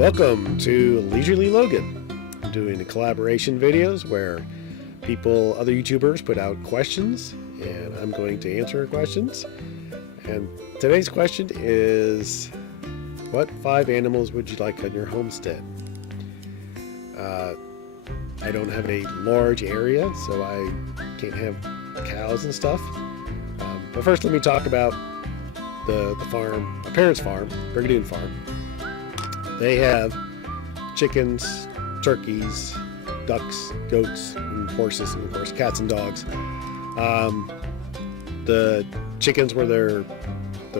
Welcome to Leisurely Logan. I'm doing collaboration videos where other YouTubers put out questions and I'm going to answer questions. And today's question is, what 5 animals would you like on your homestead? I don't have a large area, so I can't have cows and stuff. But first let me talk about the farm, my parents' farm, Brigadoon Farm. They have chickens, turkeys, ducks, goats, and horses, and of course cats and dogs. The chickens were the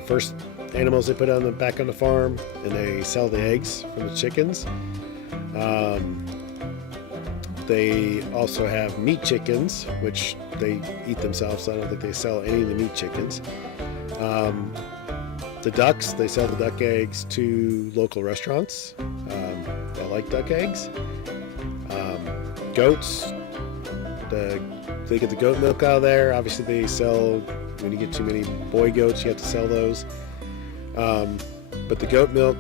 first animals they put back on the farm, and they sell the eggs from the chickens. They also have meat chickens, which they eat themselves, so I don't think they sell any of the meat chickens. The ducks, they sell the duck eggs to local restaurants that like duck eggs. Goats, they get the goat milk out of there. Obviously they sell, when you get too many boy goats, you have to sell those. But the goat milk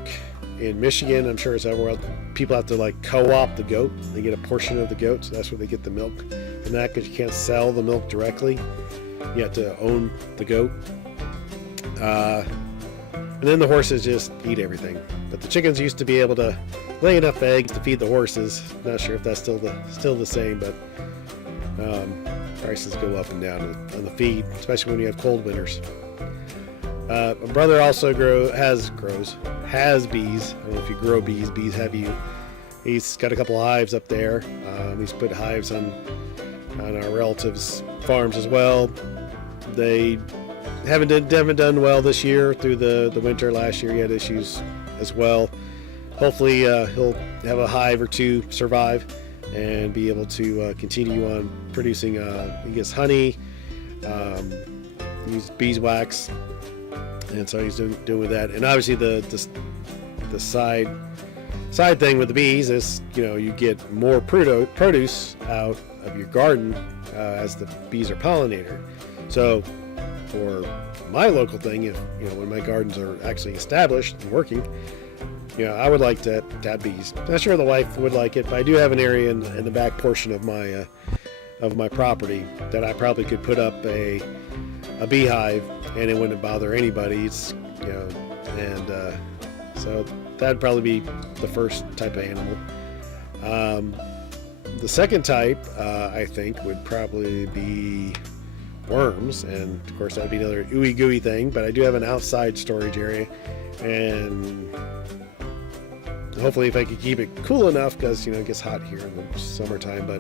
in Michigan, I'm sure it's everywhere, people have to co-op the goat. They get a portion of the goat, so that's where they get the milk from that, because you can't sell the milk directly. You have to own the goat. And then the horses just eat everything. But the chickens used to be able to lay enough eggs to feed the horses. Not sure if that's still the same, but prices go up and down on the feed, especially when you have cold winters. My brother also has bees. I don't know if you grow bees. Bees have you. He's got a couple of hives up there. He's put hives on our relatives' farms as well. They haven't done well this year through the winter. Last year he had issues as well. Hopefully he'll have a hive or two survive and be able to continue on producing. He gets honey, use beeswax, and so he's doing with that. And obviously the side thing with the bees is, you get more produce out of your garden as the bees are pollinator. So for my local thing, if when my gardens are actually established and working, I would like to have bees. I'm not sure the wife would like it, but I do have an area in the back portion of my property that I probably could put up a beehive and it wouldn't bother anybody. It's so that'd probably be the first type of animal. The second type I think would probably be worms, and of course that'd be another ooey gooey thing, but I do have an outside storage area, and hopefully if I could keep it cool enough, because it gets hot here in the summertime,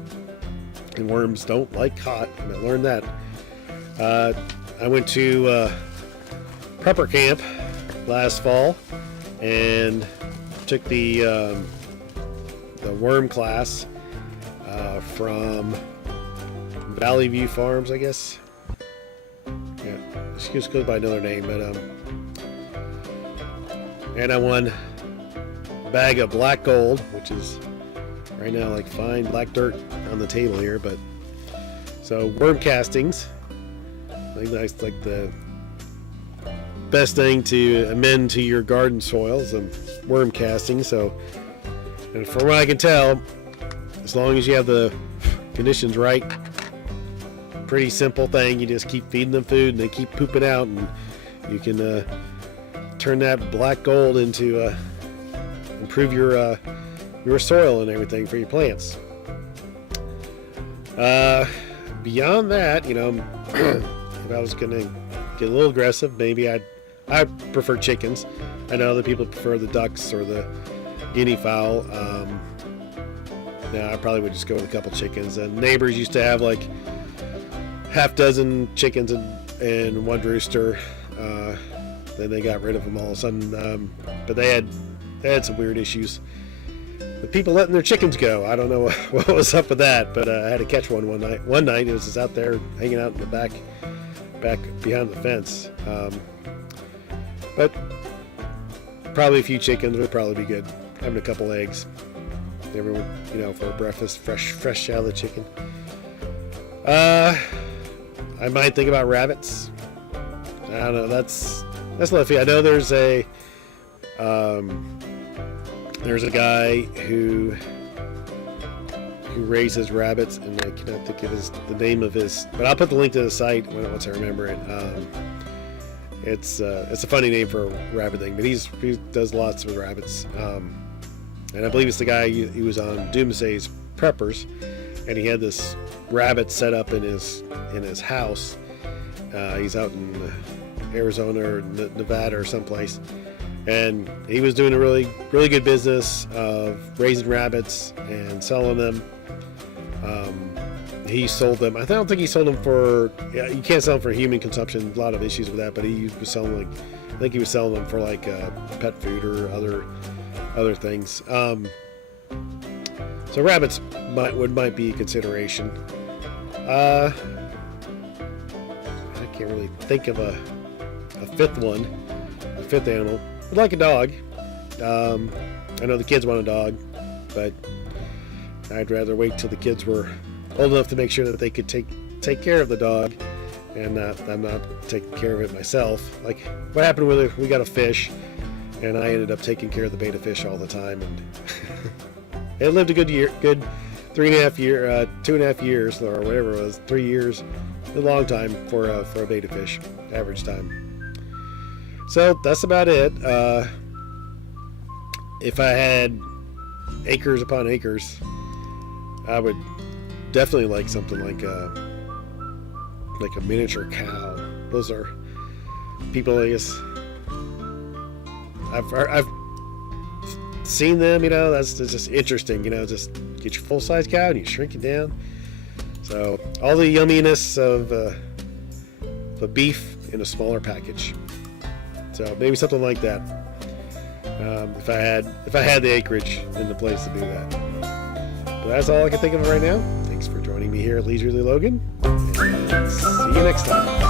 and worms don't like hot, and I learned that. I went to prepper camp last fall and took the worm class from Valley View Farms, I guess. Yeah, excuse goes by another name, but and I won a bag of black gold, which is right now like fine black dirt on the table here. But so worm castings, I think that's like the best thing to amend to your garden soils, and worm casting. So, and from what I can tell, as long as you have the conditions right, pretty simple thing. You just keep feeding them food and they keep pooping out, and you can turn that black gold into improve your soil and everything for your plants. Beyond that, if I was gonna get a little aggressive, maybe I prefer chickens. I know other people prefer the ducks or the guinea fowl. I probably would just go with a couple chickens. And neighbors used to have like half dozen chickens and one rooster. Then they got rid of them all of a sudden. But they had some weird issues with people letting their chickens go. I don't know what was up with that, but I had to catch one night. One night it was just out there hanging out in the back behind the fence. But probably a few chickens would probably be good. Having a couple eggs. Everyone, for breakfast, fresh out of the chicken. I might think about rabbits. I don't know. That's left field. I know there's a there's a guy who raises rabbits, and I cannot think of the name of his, but I'll put the link to the site once I remember it. It's a funny name for a rabbit thing, but he does lots with rabbits. And I believe it's the guy he was on Doomsday's Preppers, and he had this rabbit set up in his house. He's out in Arizona or Nevada or someplace, and he was doing a really good business of raising rabbits and selling them. He sold them. I don't think he sold them for. Yeah, you can't sell them for human consumption. A lot of issues with that. But he was selling I think he was selling them for like pet food or other things. So rabbits might be a consideration. I can't really think of a fifth animal. I'd like a dog. I know the kids want a dog, but I'd rather wait till the kids were old enough to make sure that they could take care of the dog, and I'm not taking care of it myself. Like what happened with we got a fish, and I ended up taking care of the betta fish all the time, and it lived a good 2.5 years, or whatever it was, 3 years, a long time for a betta fish, average time. So that's about it. If I had acres upon acres, I would definitely like something like a miniature cow. Those are people, I guess. I've seen them. That's just interesting. Just get your full size cow and you shrink it down. So all the yumminess of the beef in a smaller package. So maybe something like that. If I had the acreage and the place to do that. But that's all I can think of right now. Thanks for joining me here at Leisurely Logan, and see you next time.